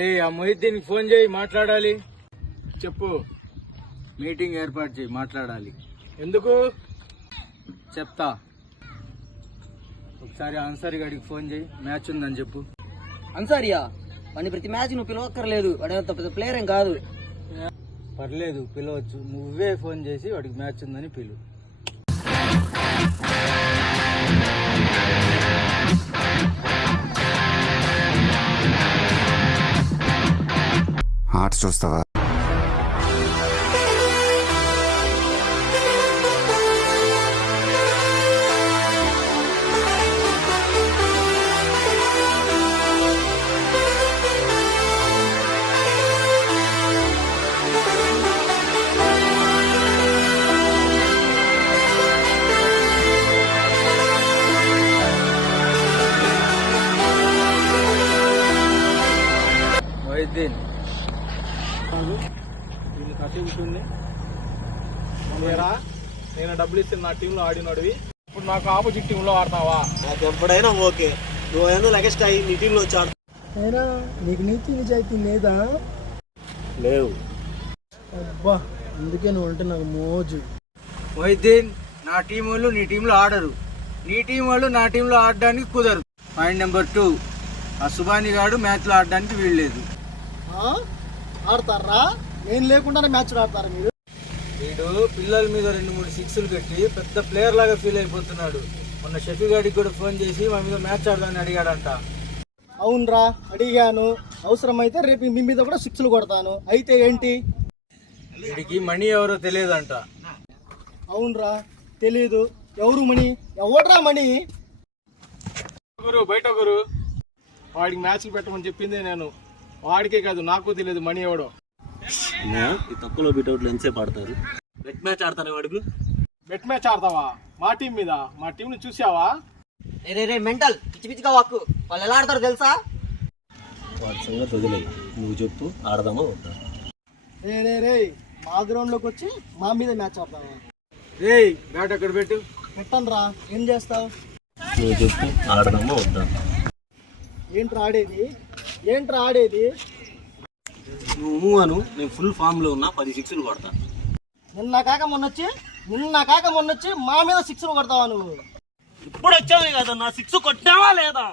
ఆ మొహిద్దీన్కి ఫోన్ చేయి మాట్లాడాలి. చెప్పు. మీటింగ్ ఏర్పాటు చేయి మాట్లాడాలి. ఎందుకు? చెప్తా. ఒకసారి అన్సారీ గారికి ఫోన్ చేయి మ్యాచ్ ఉందని చెప్పు. అన్సారియా? వాడిని ప్రతి మ్యాచ్ నువ్వు పిలవక్కర్లేదు. వాడు అంత పెద్ద ప్లేయర్ ఏం కాదు. పర్లేదు పిలవచ్చు. నువ్వే ఫోన్ చేసి వాడికి మ్యాచ్ ఉందని పిలు. ఆట చూస్తావా? మొహిద్దీన్. దీన్ని కట్టించుంది లేరా నేను? డబ్బులు ఇస్తే నా టీంలో ఆడినోడివి. ఇప్పుడు నాకు ఆపోజిట్ టీంలో ఆడతావా? నాకు ఎప్పుడైనా ఓకే. నువ్వు ఎందుకు లగెస్ట్ అయ్యి నీ టీంలో వచ్చి ఆడు. అయినా నీకు నీతి నిజాయితీ లేదా? లేవు. అబ్బా అందుకే నువ్వు అంటే నాకు మోజు. మొహిద్దీన్ నా టీం వాళ్ళు నీ టీంలో ఆడరు. నీ టీం వాళ్ళు నా టీంలో ఆడడానికి కుదరదు. పాయింట్ నెంబర్ టూ ఆ సుబాని గాడు మ్యాచ్లో ఆడడానికి వీల్లేదు. ఆ? ఆడతారా? నేను లేకుండానే మ్యాచ్ ఆడతారా మీరు? వీడు పిల్లల మీద రెండు మూడు సిక్స్లు కట్టి పెద్ద ప్లేయర్ లాగా ఫీల్ అయిపోతున్నాడు. మొన్న షఫీ గాడికి కూడా ఫోన్ చేసి మా మీద మ్యాచ్ ఆడదాన్ని అడిగాడంట. అవునరా అడిగాను. అవసరమైతే రేపు మీ మీద కూడా సిక్స్లు కొడతాను. అయితే ఏంటి? వీడికి మనీ ఎవరో తెలియదంట. అవునరా తెలీదు. ఎవరు మణి ఎవడ్రా మణి గురు బయట గురు వాడికి మ్యాచ్లు పెట్టమని చెప్పిందే నేను. వాడికే కాదు నాకు తెలియదు మనీ ఎవడో. ఈ తక్కువలో బిట్అవుట్లు ఎంతసేపు ఆడతారు బెట్ మ్యాచ్ ఆడతాను వాడుకు బెట్ మ్యాచ్ ఆడతావా? మా టీం మీద? మా టీంని చూసావా? రే రే రే మెంటల్ పిచ్చి పిచ్చిగా వాక్కు. వాళ్ళు ఎలా ఆడతారో తెలుసా? వాడి సంగతి వదిలేయి. నువ్వు చెప్పు ఆడదామా వద్దా? రే రే రే మా గ్రౌండ్లోకి వచ్చి మా మీద మ్యాచ్ ఆడతావా రేయ్ బ్యాట్ అక్కడ పెట్టు? పెట్టనరా ఏం చేస్తావు? నువ్వు చెప్పు ఆడదామా వద్దా? ఏంట్రా ఆడేది? ఏంట్రా ఆడేది? నువ్వు అను నేను ఫుల్ ఫామ్లో ఉన్నా పది సిక్స్లు కొడతా. నిన్న కాక మొన్నొచ్చి నిన్న కాక మొన్నొచ్చి మా మీద సిక్స్లు కొడతావా నువ్వు? ఇప్పుడు వచ్చావు కదా నా సిక్స్ కొట్టావా లేదా?